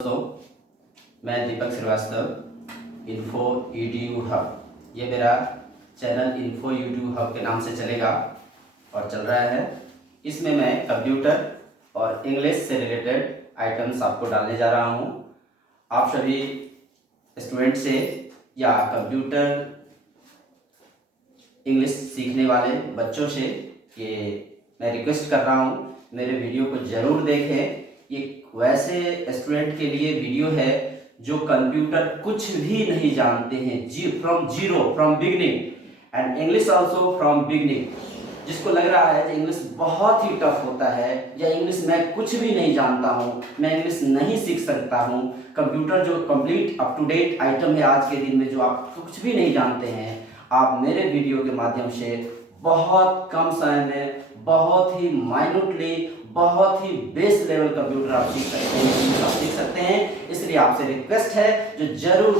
दोस्तों, मैं दीपक Srivastava info EDU hub, ये मेरा चैनल इन्फो ईडीयू हब के नाम से चलेगा और चल रहा है। इसमें मैं कंप्यूटर और इंग्लिश से रिलेटेड आइटम्स आपको डालने जा रहा हूँ। आप सभी स्टूडेंट से या कंप्यूटर इंग्लिश सीखने वाले बच्चों से कि मैं रिक्वेस्ट कर रहा हूँ, मेरे वीडियो को ज़रूर देखें। ये वैसे स्टूडेंट के लिए वीडियो है जो कंप्यूटर कुछ भी नहीं जानते हैं, from beginning and English also from beginning. जिसको लग रहा है कि इंग्लिश बहुत ही टफ होता है या इंग्लिश मैं कुछ भी नहीं जानता हूँ, मैं इंग्लिश नहीं सीख सकता हूँ। कंप्यूटर जो complete up to date item है आज के दिन में, जो आप कुछ भी नहीं जानते हैं, आप मेरे वीडियो के माध्यम से बहुत कम समय में, बहुत ही माइन्यूटली, बहुत ही बेस लेवल कंप्यूटर आप सीख सकते हैं। इसलिए आपसे रिक्वेस्ट है जो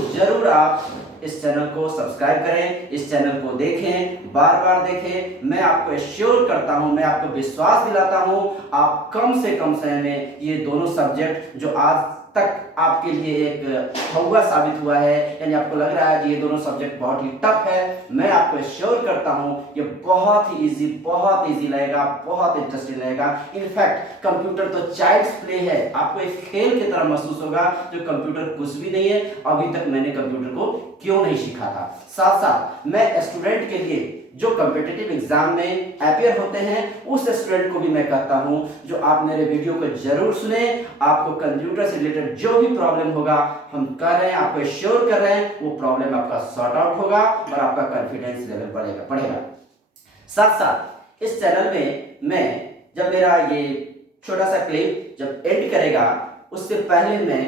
जरूर आप इस चैनल को सब्सक्राइब करें, इस चैनल को देखें, बार बार देखें। मैं आपको एश्योर करता हूं, मैं आपको विश्वास दिलाता हूं, आप कम से कम समय में ये दोनों सब्जेक्ट जो आज तक आपके लिए एक हौवा साबित हुआ है, यानी आपको लग रहा है कि ये दोनों सब्जेक्ट बहुत ही टफ है, मैं आपको एश्योर करता हूं ये बहुत ही इजी लगेगा, बहुत इंटरेस्टिंग लगेगा। इनफैक्ट कंप्यूटर तो चाइल्ड्स प्ले है, आपको एक खेल की तरह महसूस होगा। जो कंप्यूटर कुछ भी नहीं है, अभी तक मैंने कंप्यूटर को क्यों नहीं सीखा था। साथ साथ मैं स्टूडेंट के लिए जो कॉम्पिटिटिव एग्जाम में अपीयर होते हैं, उस स्टूडेंट को भी मैं कहता हूं जो आप मेरे वीडियो को जरूर सुने। आपको कंप्यूटर से रिलेटेड जो भी प्रॉब्लम होगा, हम कर रहे हैं, आपको श्योर कर रहे हैं, वो प्रॉब्लम आपका सॉर्ट आउट होगा और आपका कॉन्फिडेंस लेवल बढ़ेगा। साथ साथ इस चैनल में मैं जब मेरा ये छोटा सा क्लिप जब एंड करेगा, उससे पहले मैं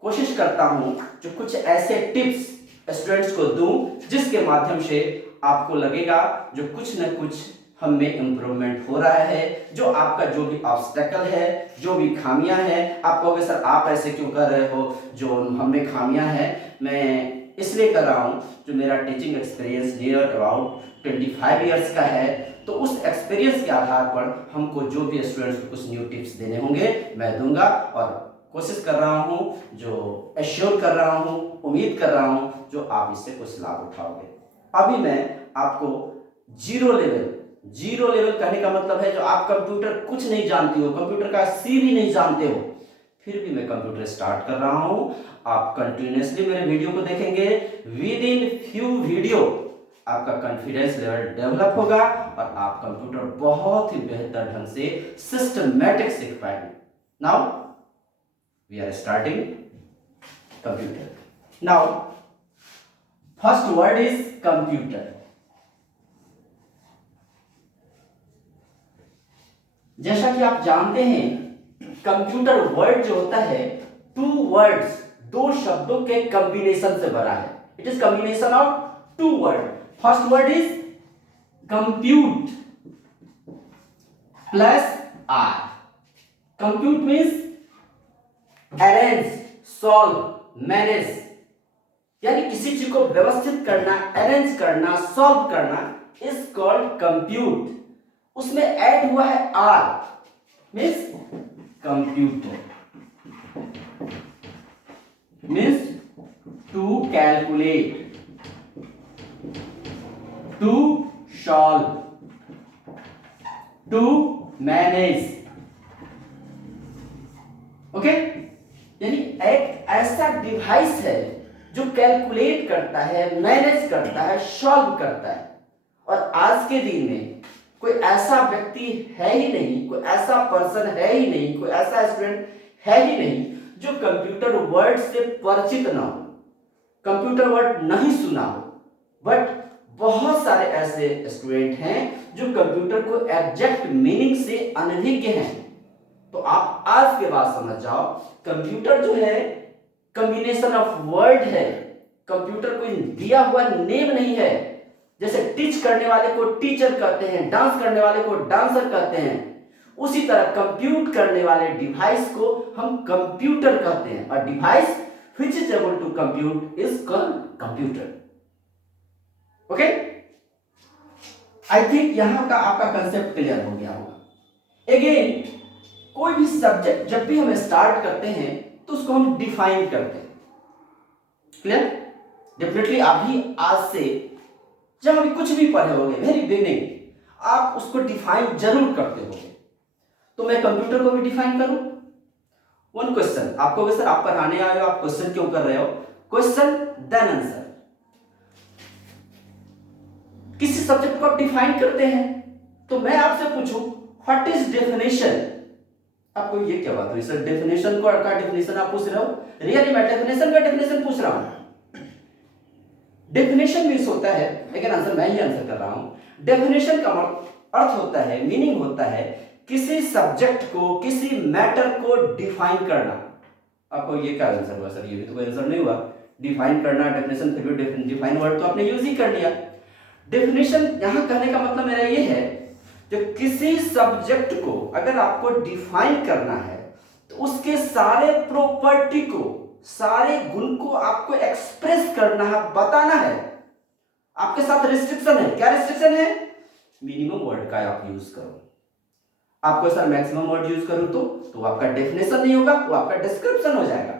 कोशिश करता हूं जो कुछ ऐसे टिप्स स्टूडेंट्स को दूं जिसके माध्यम से आपको लगेगा जो कुछ न कुछ हम में इंप्रूवमेंट हो रहा है। जो आपका जो भी ऑब्स्टेकल है, जो भी खामियां हैं, आप कहोगे सर आप ऐसे क्यों कर रहे हो, जो हम में खामियां हैं मैं इसलिए कर रहा हूं जो मेरा teaching experience near about 25 years का है। तो उस एक्सपीरियंस के आधार पर हमको जो भी स्टूडेंट्स को कुछ न्यू टिप्स देने होंगे मैं दूंगा और कोशिश कर रहा हूं, जो एश्योर कर रहा हूं, उम्मीद कर रहा हूं जो आप इससे कुछ लाभ उठाओगे। अभी मैं आपको जीरो लेवल कहने का मतलब है जो आप कंप्यूटर कुछ नहीं जानते हो, कंप्यूटर का सी भी नहीं जानते हो, फिर भी मैं कंप्यूटर स्टार्ट कर रहा हूं। आप कंटिन्यूअसली मेरे वीडियो को देखेंगे, विद इन फ्यू वीडियो आपका कॉन्फिडेंस लेवल डेवलप होगा और आप कंप्यूटर बहुत ही बेहतर ढंग से सिस्टमैटिक सीख पाएंगे। Now we are starting computer. Now first word is computer. जैसा कि आप जानते हैं, कंप्यूटर वर्ड जो होता है टू वर्ड्स, दो शब्दों के कॉम्बिनेशन से बना है। It is combination of two word. First word is compute plus R. Compute means arrange, solve, manage, यानी किसी चीज को व्यवस्थित करना, अरेंज करना, सॉल्व करना इज कॉल्ड कंप्यूट। उसमें ऐड हुआ है R, means computer, means to calculate, to solve, to manage. Okay, यानी एक ऐसा डिवाइस है जो कैलकुलेट करता है, मैनेज करता है, सॉल्व करता है। और आज के दिन में कोई ऐसा व्यक्ति है ही नहीं, कोई ऐसा पर्सन है ही नहीं, कोई ऐसा स्टूडेंट है ही नहीं जो कंप्यूटर वर्ड से परिचित ना हो, कंप्यूटर वर्ड नहीं सुना हो। बट बहुत सारे ऐसे स्टूडेंट हैं जो कंप्यूटर को एग्जैक्ट मीनिंग से अनभिज्ञ हैं। तो आप आज के बाद समझ जाओ, कंप्यूटर जो है कॉम्बिनेशन ऑफ वर्ड है। कंप्यूटर कोई दिया हुआ नेम नहीं है। जैसे टीच करने वाले को टीचर कहते हैं, डांस करने वाले को डांसर कहते हैं, उसी तरह कंप्यूट करने वाले डिवाइस को हम कंप्यूटर कहते हैं। और device which is able to compute is called computer. Okay, I think यहां का आपका कंसेप्ट क्लियर हो गया होगा। अगेन, कोई भी सब्जेक्ट जब भी हम स्टार्ट करते हैं तो उसको हम डिफाइन करते हैं। क्लियर? डेफिनेटली आप भी आज से जब अभी कुछ भी पढ़े होंगे वेरी बिगनिंग, आप उसको डिफाइन जरूर करते होंगे। तो मैं कंप्यूटर को भी डिफाइन करूं। वन क्वेश्चन आपको, सर आप पढ़ाने आए हो, आप क्वेश्चन क्यों कर रहे हो? Question then answer. किसी सब्जेक्ट को आप डिफाइन करते हैं तो मैं आपसे पूछूं व्हाट इज डेफिनेशन, आपको ये क्या बात हुई सर? डेफिनेशन को का डेफिनेशन आप पूछ रहे हो? रियली मैं डेफिनेशन का डेफिनेशन पूछ रहा हूं। डेफिनेशन मीन्स होता है, लेकिन आंसर मैं ही आंसर कर रहा हूं। डेफिनेशन का अर्थ होता है, मीनिंग होता है किसी सब्जेक्ट को, किसी मैटर को डिफाइन करना। आपको ये क्या आंसर हुआ सर? ये भी तो कोई आंसर नहीं हुआ। डिफाइन करना, डेफिनेशन, फिर भी डिफाइन वर्ड तो आपने यूज ही कर लिया। डेफिनेशन यहां कहने का मतलब मेरा ये है, जो किसी सब्जेक्ट को अगर आपको डिफाइन करना है तो उसके सारे प्रॉपर्टी को, सारे गुण को आपको एक्सप्रेस करना है, बताना है। आपके साथ रिस्ट्रिक्शन है। क्या रिस्ट्रिक्शन है? मिनिमम वर्ड का आप यूज करो। आपको सर मैक्सिमम वर्ड यूज करूं तो आपका डेफिनेशन नहीं होगा, वो आपका डिस्क्रिप्शन हो जाएगा।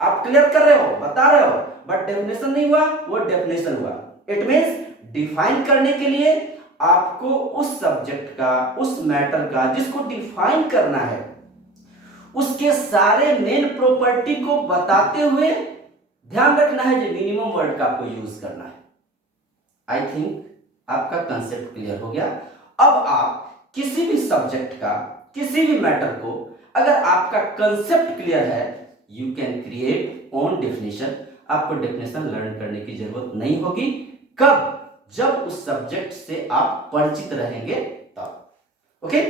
आप क्लियर कर रहे हो, बता रहे हो, बट डेफिनेशन नहीं हुआ, वो डेफिनेशन हुआ। इट मींस डिफाइन करने के लिए आपको उस सब्जेक्ट का, उस मैटर का जिसको डिफाइन करना है, उसके सारे मेन प्रॉपर्टी को बताते हुए ध्यान रखना है जो मिनिमम वर्ड का आपको यूज करना है। आई थिंक आपका कंसेप्ट क्लियर हो गया। अब आप किसी भी सब्जेक्ट का, किसी भी मैटर को, अगर आपका कंसेप्ट क्लियर है, you can create own definition. आपको डेफिनेशन लर्न करने की जरूरत नहीं होगी। कब? जब उस सब्जेक्ट से आप परिचित रहेंगे तब। ओके,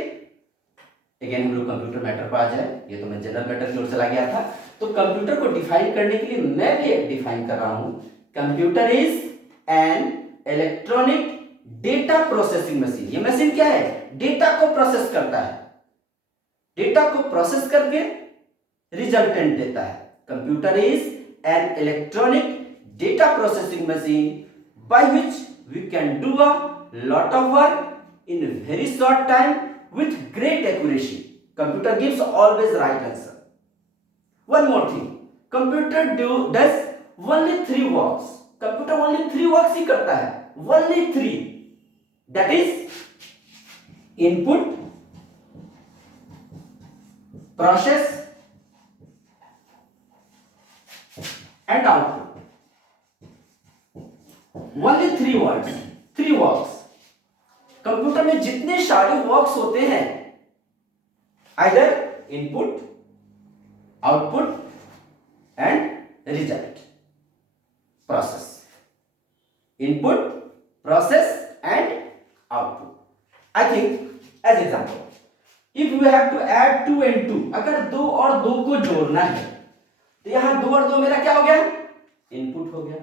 अगेन हम लोग कंप्यूटर मैटर पर आ जाए। ये तो मैं जनरल मैटर की ओर चला गया था। तो कंप्यूटर को डिफाइन करने के लिए मैं भी एक डिफाइन कर रहा हूं। Computer is an electronic data processing machine. ये मशीन क्या है? डेटा को प्रोसेस करता है, डेटा को प्रोसेस करके रिजल्टेंट देता है। Computer is an electronic data processing machine by which we can do a lot of work in very short time with great accuracy. Computer gives always right answer. One more thing, computer does only 3 works. Computer only 3 works ही करता है, only 3. That is input, process and output. Only 3 words, 3 works. Computer में जितने सारे works होते हैं, either input, output and result, process, input, process and output. I think as example, if you have to add 2 and 2, अगर 2 और 2 को जोड़ना है तो यहां 2 और 2 मेरा क्या हो गया? इनपुट हो गया।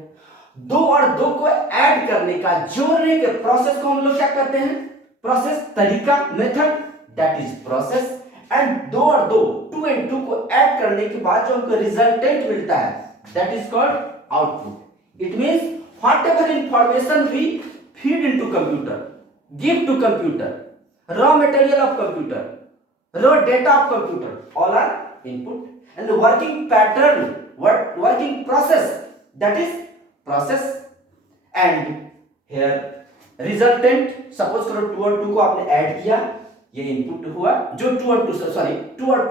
2 और 2 को ऐड करने का, जोड़ने के प्रोसेस को हम लोग क्या कहते हैं? प्रोसेस, तरीका, method, that is process. And 2 और 2, 2 and 2 को ऐड करने के बाद जो हमको रिजल्टेंट मिलता है, that is called output. It means whatever information we feed into computer, give to computer, raw material of computer, raw data of computer, all are input. And the working pattern, working process, that is process. And here resultant, suppose करो 2 और 2 को आपने add किया, ये input हुआ। जो 2 और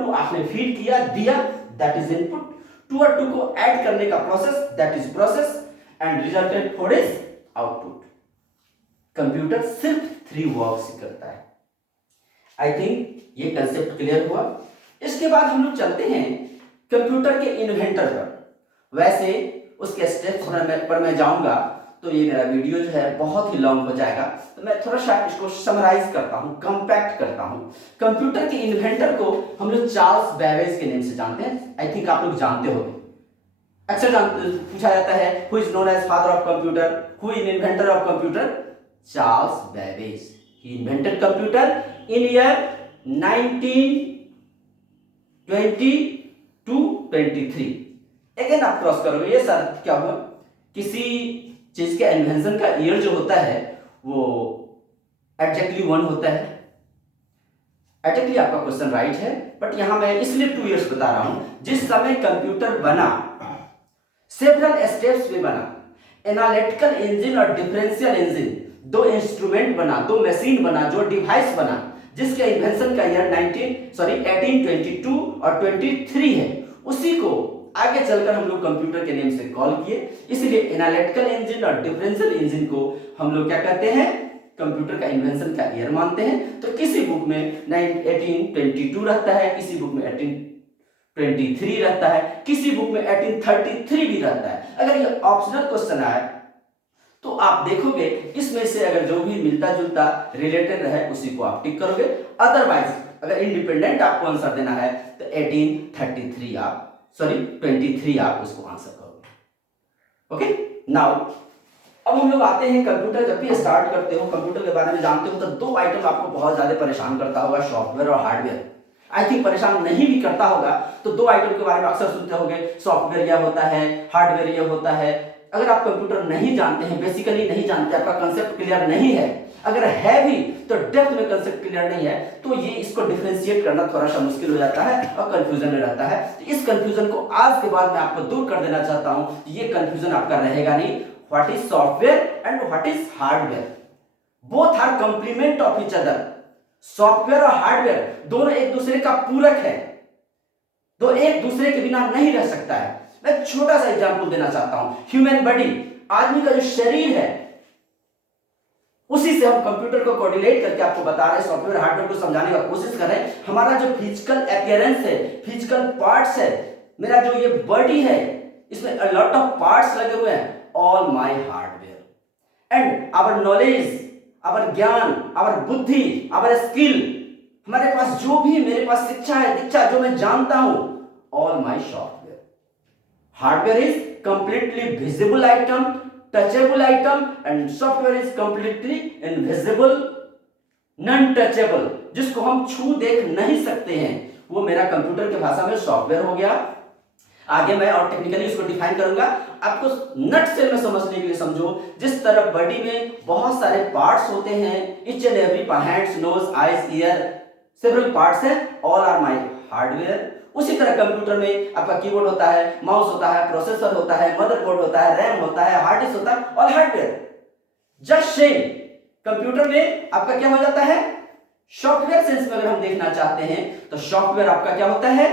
2 आपने फीड किया, दिया, that is input. 2 और 2 को ऐड करने का process, that is process. And resultant what is output. Computer सिर्फ 3 वर्क्स करता है। आई थिंक ये कंसेप्ट क्लियर हुआ। इसके बाद हम लोग चलते हैं कंप्यूटर के इन्वेंटर पर। वैसे उसके स्टेप्स पर मैं जाऊंगा तो ये मेरा वीडियो जो है बहुत ही लॉन्ग हो जाएगा, तो मैं थोड़ा सा इसको समराइज करता हूं, कंपैक्ट करता हूं। कंप्यूटर के इन्वेंटर को हम लोग चार्ल्स बेबेज के नेम से जानते हैं। आई थिंक आप लोग जानते होंगे। अक्सर पूछा जाता है who is known as father of computer, who is inventor of computer? Charles Babbage. He invented computer in year 1920 to 23. Again आप क्रॉस करोगे, ये सर क्या हुआ? किसी चीज के इन्वेंशन का ईयर जो होता है वो एग्जैक्टली 1 होता है। एटकली आपका क्वेश्चन राइट है, बट यहां मैं इसलिए 2 इयर्स बता रहा हूं, जिस समय कंप्यूटर बना सेवरल स्टेप्स में बना, एनालिटिकल इंजन और डिफरेंशियल इंजन, दो इंस्ट्रूमेंट बना, दो मशीन बना, जो डिवाइस बना, जिसके इन्वेंशन का ईयर 1822 और 23 है, उसी को आगे चलकर हम लोग कंप्यूटर के नेम से कॉल किए। इसलिए एनालिटिकल इंजन और डिफरेंशियल इंजन को हम लोग क्या कहते हैं, कंप्यूटर का इन्वेंशन का ईयर मानते हैं। तो किसी बुक में 1822 रहता है, किसी बुक में 1823 रहता है, किसी बुक में 1833 भी रहता है। अगर ये ऑप्शनल क्वेश्चन आए तो आप देखोगे इसमें से अगर जो भी मिलता जुलता रिलेटेड रहे उसी को आप टिक करोगे। अदरवाइज अगर इंडिपेंडेंट आपको आंसर देना है तो 23 आप उसको आंसर करोगे। ओके, नाउ अब हम लोग आते हैं कंप्यूटर। जब भी स्टार्ट करते हो, कंप्यूटर के बारे में जानते हो, तो दो आइटम आपको बहुत ज्यादा परेशान करता होगा, सॉफ्टवेयर और हार्डवेयर। आई थिंक परेशान नहीं भी करता होगा, तो दो आइटम के बारे में अक्सर सुनते होंगे, सॉफ्टवेयर यह होता है, हार्डवेयर यह होता है। अगर आप कंप्यूटर नहीं जानते हैं, बेसिकली नहीं जानते, आपका कंसेप्ट क्लियर नहीं है, अगर है भी तो डेप्थ में कंसेप्ट क्लियर नहीं है, तो ये इसको डिफरेंशिएट करना थोड़ा सा मुश्किल हो जाता है और कंफ्यूजन में रहता है। तो इस कंफ्यूजन को आज के बाद मैं आपको दूर कर देना चाहता हूं। ये कंफ्यूजन आपका रहेगा नहीं। What is software and what is hardware? Both are complement of each other. Software और हार्डवेयर दोनों एक दूसरे का पूरक है, दो एक दूसरे के बिना नहीं रह सकता है। मैं छोटा सा एग्जांपल देना चाहता हूं। ह्यूमन बॉडी, आदमी का जो शरीर है, उसी से हम कंप्यूटर को कोऑर्डिनेट करके आपको बता रहे हैं, सॉफ्टवेयर हार्डवेयर को समझाने का कोशिश कर रहे हैं। हमारा जो फिजिकल अपीयरेंस है, फिजिकल पार्ट्स है, मेरा जो ये बॉडी है, इसमें अ लॉट ऑफ पार्ट्स लगे हुए हैं, all my hardware and our knowledge, our gyan, our buddhi, our skill, हमारे पास जो भी, मेरे पास शिक्षा है, दीक्षा, जो मैं जानता हूं, all my software. Hardware is completely visible item, touchable item, and software is completely invisible, non touchable, जिसको हम छू देख नहीं सकते हैं, वो मेरा कंप्यूटर की भाषा में सॉफ्टवेयर हो गया। आगे मैं और टेक्निकली उसको डिफाइन करूंगा, आपको नट सेल में समझने के लिए समझो। जिस तरह बॉडी में बहुत सारे पार्ट्स होते हैं, each and every, hands, nose, eyes, ear, several parts हैं, ऑल आर माय हार्डवेयर। उसी तरह कंप्यूटर में आपका कीबोर्ड होता है, माउस होता है, प्रोसेसर होता है, मदरबोर्ड होता है, रैम होता है, हार्ड डिस्क होता है, all hardware. Just same computer में आपका क्या हो जाता है, सॉफ्टवेयर सेंस में अगर हम देखना चाहते हैं तो सॉफ्टवेयर आपका क्या होता है,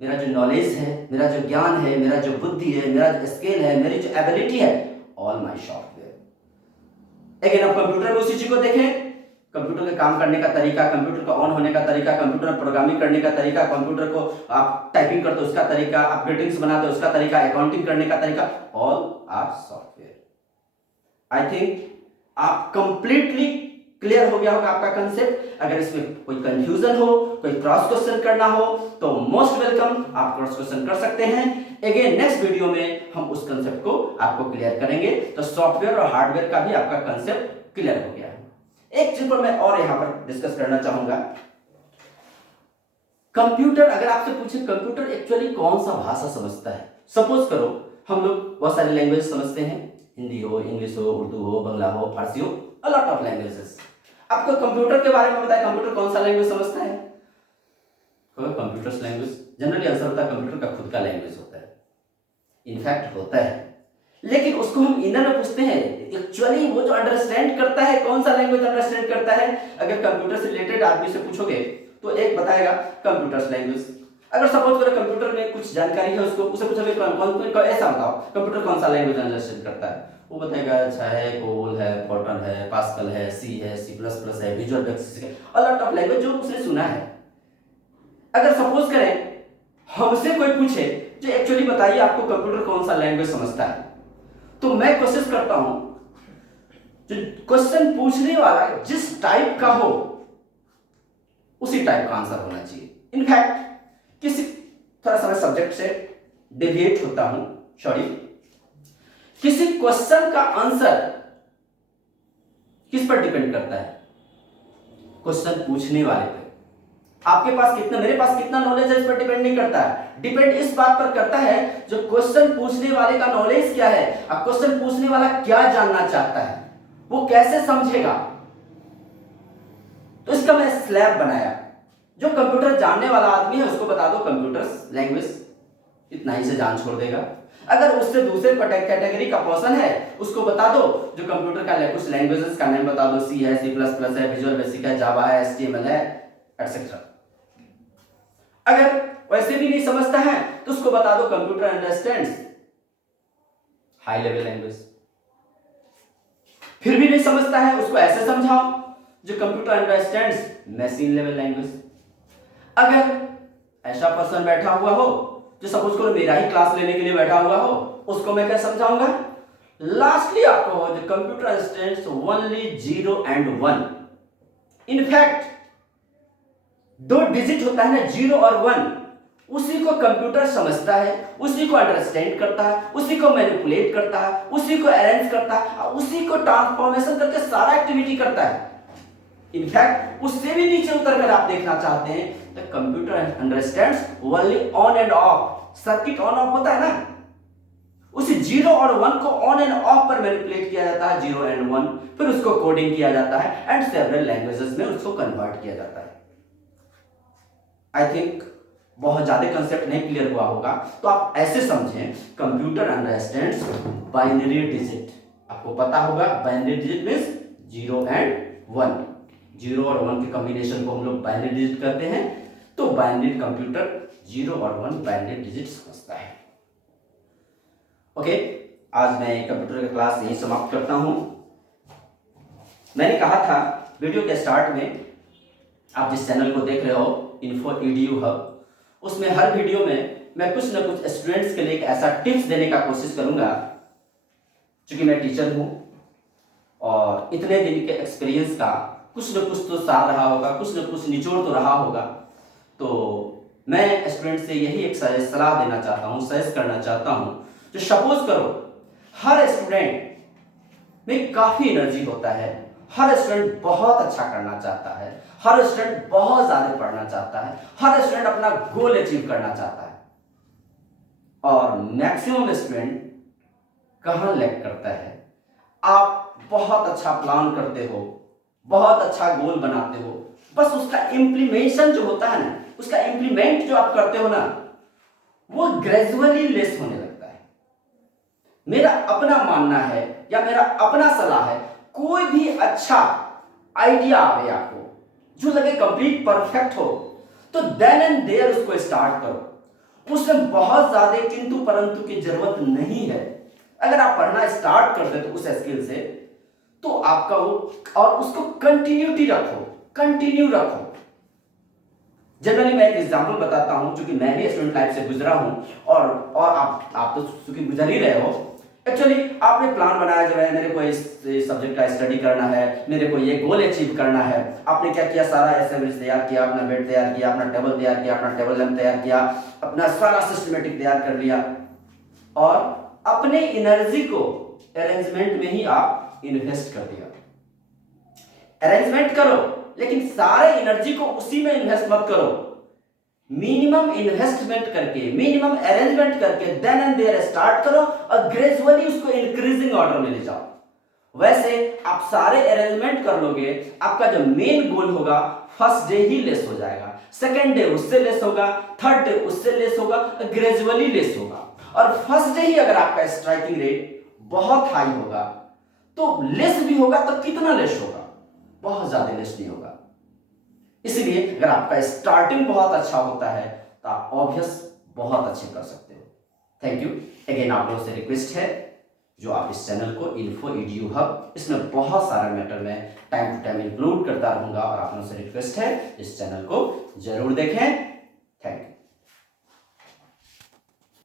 मेरा जो नॉलेज है, मेरा जो ज्ञान है, मेरा जो बुद्धि है, मेरा जो स्किल है, मेरी जो एबिलिटी है, ऑल माय सॉफ्टवेयर। अगेन आप कंप्यूटर में उसी चीज को देखें, कंप्यूटर के काम करने का तरीका, कंप्यूटर का ऑन होने का तरीका, कंप्यूटर में प्रोग्रामिंग करने का तरीका, कंप्यूटर को आप टाइपिंग करते हो उसका तरीका, आप ग्रीटिंग्स बनाते हो उसका तरीका, अकाउंटिंग करने का तरीका, all are software. I think आप कंप्लीटली क्लियर हो गया होगा आपका कंसेप्ट। अगर इसमें कोई कंफ्यूजन हो, कोई क्रॉस क्वेश्चन करना हो, तो मोस्ट वेलकम, आप क्रॉस क्वेश्चन कर सकते हैं। अगेन नेक्स्ट वीडियो में हम उस कंसेप्ट को आपको क्लियर करेंगे। तो सॉफ्टवेयर और हार्डवेयर का भी आपका कंसेप्ट क्लियर हो गया है। एक चीज पर मैं और यहां पर डिस्कस करना चाहूंगा, कंप्यूटर, अगर आपसे पूछे कंप्यूटर एक्चुअली कौन सा भाषा समझता है। सपोज करो हम लोग बहुत सारे लैंग्वेज समझते हैं, हिंदी हो, इंग्लिश हो, उर्दू हो, बांग्ला हो, फारसी हो, अ लॉट ऑफ लैंग्वेजेस। आपको कंप्यूटर के बारे में बताया, कंप्यूटर कौन सा लैंग्वेज समझता है? कंप्यूटर लैंग्वेज, जनरली आंसर होता है कंप्यूटर का खुद का लैंग्वेज होता है, इनफैक्ट होता है। लेकिन उसको हम इनर में पूछते हैं, एक्चुअली वो जो अंडरस्टैंड करता है, कौन सा लैंग्वेज अंडरस्टैंड करता है? अगर कंप्यूटर से रिलेटेड आदमी से पूछोगे तो एक बताएगा कंप्यूटर लैंग्वेज। अगर सपोज करो कंप्यूटर में कुछ जानकारी है, उसको उसे पूछोगे कौन ऐसा बताओ कंप्यूटर कौन सा लैंग्वेज अंडरस्टैंड करता है, वो बताएगा अच्छा है, कोबोल है, फोर्टन है, पास्कल है, सी है, C++ है, विजुअल बेसिक है, अ लॉट ऑफ लैंग्वेज जो उसने सुना है। अगर सपोज करें हमसे कोई पूछे जो एक्चुअली बताइए आपको कंप्यूटर कौन सा लैंग्वेज समझता है, तो मैं कोशिश करता हूं जो क्वेश्चन पूछने वाला जिस टाइप का हो उसी टाइप का आंसर होना चाहिए। इनफैक्ट किसी थोड़ा सा सब्जेक्ट से डेविएट होता हूं, सॉरी, किसी क्वेश्चन का आंसर किस पर डिपेंड करता है? क्वेश्चन पूछने वाले पे। आपके पास कितना, मेरे पास कितना नॉलेज है इस पर डिपेंड नहीं करता है, डिपेंड इस बात पर करता है जो क्वेश्चन पूछने वाले का नॉलेज क्या है, अब क्वेश्चन पूछने वाला क्या जानना चाहता है, वो कैसे समझेगा। तो इसका मैं स्लैब बनाया, जो कंप्यूटर जानने वाला आदमी है उसको बता दो कंप्यूटर लैंग्वेज, इतना ही से जान छोड़ देगा। अगर उससे दूसरे कैटेगरी का पर्सन है उसको बता दो जो कंप्यूटर का कुछ लैंग्वेजेस का नेम बता दो, सी है, सी प्लस प्लस है, विजुअल बेसिक है, जावा है, एचटीएमएल है, एटसेट्रा। अगर वैसे भी नहीं समझता है तो उसको बता दो computer understands high level language. फिर भी नहीं समझता है उसको ऐसे समझाओ जो computer understands machine level language. अगर ऐसा पर्सन बैठा हुआ हो जो सपोज करो मेरा ही क्लास लेने के लिए बैठा हुआ हो, उसको मैं क्या समझाऊंगा? लास्टली आपको जो computer understands only 0 and 1। In fact 2 digit होता है ना 0 और 1, उसी को कंप्यूटर समझता है, उसी को अंडरस्टैंड करता है, उसी को मैनिपुलेट करता है, उसी को अरेंज करता है, उसी को ट्रांसफॉर्मेशन करके सारा एक्टिविटी करता है। इनफैक्ट उससे भी नीचे उतरकर आप देखना चाहते हैं तो computer understands only on end of. Circuit on off होता है ना, उसी 0 और 1 को ऑन एंड ऑफ पर मैनिपुलेट किया जाता है, 0 and 1, फिर उसको कोडिंग किया जाता है एंड सेवरल लैंग्वेजेस में उसको कन्वर्ट किया जाता है। आई थिंक बहुत ज्यादा कंसेप्ट नहीं क्लियर हुआ होगा, तो आप ऐसे समझें कंप्यूटर अंडरस्टैंड्स बाइनरी डिजिट। आपको पता होगा बाइनरी डिजिट मींस 0 and 1, 0 और 1 के कॉम्बिनेशन को हम लोग बाइनरी डिजिट कहते हैं। तो बाइनरी कंप्यूटर 0 और 1 बाइनरी डिजिट समझता है। ओके, आज मैं कंप्यूटर का क्लास यही समाप्त करता हूं। मैंने कहा था वीडियो के स्टार्ट में, आप जिस चैनल को देख रहे हो इन्फो EDU हब, उसमें हर वीडियो में मैं कुछ ना कुछ स्टूडेंट्स के लिए एक ऐसा टिप्स देने का कोशिश करूंगा। क्योंकि मैं टीचर हूं और इतने दिन के एक्सपीरियंस का कुछ न कुछ तो सार रहा होगा, कुछ न कुछ निचोड़ तो रहा होगा। तो मैं स्टूडेंट से यही एक सलाह देना चाहता हूं, सजेस्ट करना चाहता हूं, जो सपोज करो हर स्टूडेंट में काफी एनर्जी होता है, हर स्टूडेंट बहुत अच्छा करना चाहता है, हर स्टूडेंट बहुत ज्यादा पढ़ना चाहता है, हर स्टूडेंट अपना गोल अचीव करना चाहता है, और मैक्सिमम स्टूडेंट कहां लैग करता है? आप बहुत अच्छा प्लान करते हो, बहुत अच्छा गोल बनाते हो, बस उसका इम्प्लीमेंटेशन जो होता है ना, उसका इम्प्लीमेंट जो आप करते हो ना, वो ग्रेजुअली लेस होने लगता है। मेरा अपना मानना है या मेरा अपना सलाह है, कोई भी अच्छा आइडिया आवे आपको जो लगे कंप्लीट परफेक्ट हो, तो देन एंड देयर उसको स्टार्ट करो। उसमें बहुत ज्यादा किंतु परंतु की जरूरत नहीं है। अगर आप पढ़ना स्टार्ट कर दे तो उस स्किल से, तो आपका वो, और उसको कंटिन्यू रखो। जनरली मैं एक एग्जांपल बताता हूं, क्योंकि मैं भी स्टूडेंट लाइफ से गुजरा हूं, और आप तो क्योंकि गुजर ही रहे हो। एक्चुअली आपने प्लान बनाया जो है मेरे को इस सब्जेक्ट का स्टडी करना है, मेरे को ये गोल अचीव करना है। आपने क्या किया? सारा एसेंबली तैयार किया, अपना बेड तैयार किया, अपना टेबल तैयार किया, अपना टेबल लैंप तैयार किया, अपना सारा सिस्टमेटिक तैयार कर लिया, और अपने एनर्जी को अरेंजमेंट में ही आप इन्वेस्ट कर दिया। अरेंजमेंट करो, लेकिन सारे एनर्जी को उसी में इन्वेस्ट मत करो। मिनिमम इन्वेस्टमेंट करके, मिनिमम अरेंजमेंट करके देन एंड देयर स्टार्ट करो, और ग्रेजुअली उसको इंक्रीजिंग ऑर्डर में ले जाओ। वैसे आप सारे अरेंजमेंट कर लोगे, आपका जो मेन गोल होगा फर्स्ट डे ही लेस हो जाएगा, सेकंड डे उससे लेस होगा, थर्ड डे उससे लेस होगा, ग्रेजुअली लेस होगा। और फर्स्ट डे ही अगर आपका स्ट्राइकिंग रेट बहुत हाई होगा तो लेस भी होगा, तो कितना लेस होगा? बहुत ज्यादा लेस नहीं होगा। इसलिए अगर आपका स्टार्टिंग बहुत अच्छा होता है तो आप ऑब्वियस बहुत अच्छे कर सकते हो। Thank you again. आप लोगों से रिक्वेस्ट है जो आप इस चैनल को इन्फो EDU हब, इसमें बहुत सारा मैटर में टाइम टू टाइम इंक्लूड करता रहूंगा, और आप लोगों से रिक्वेस्ट है इस चैनल को जरूर देखें।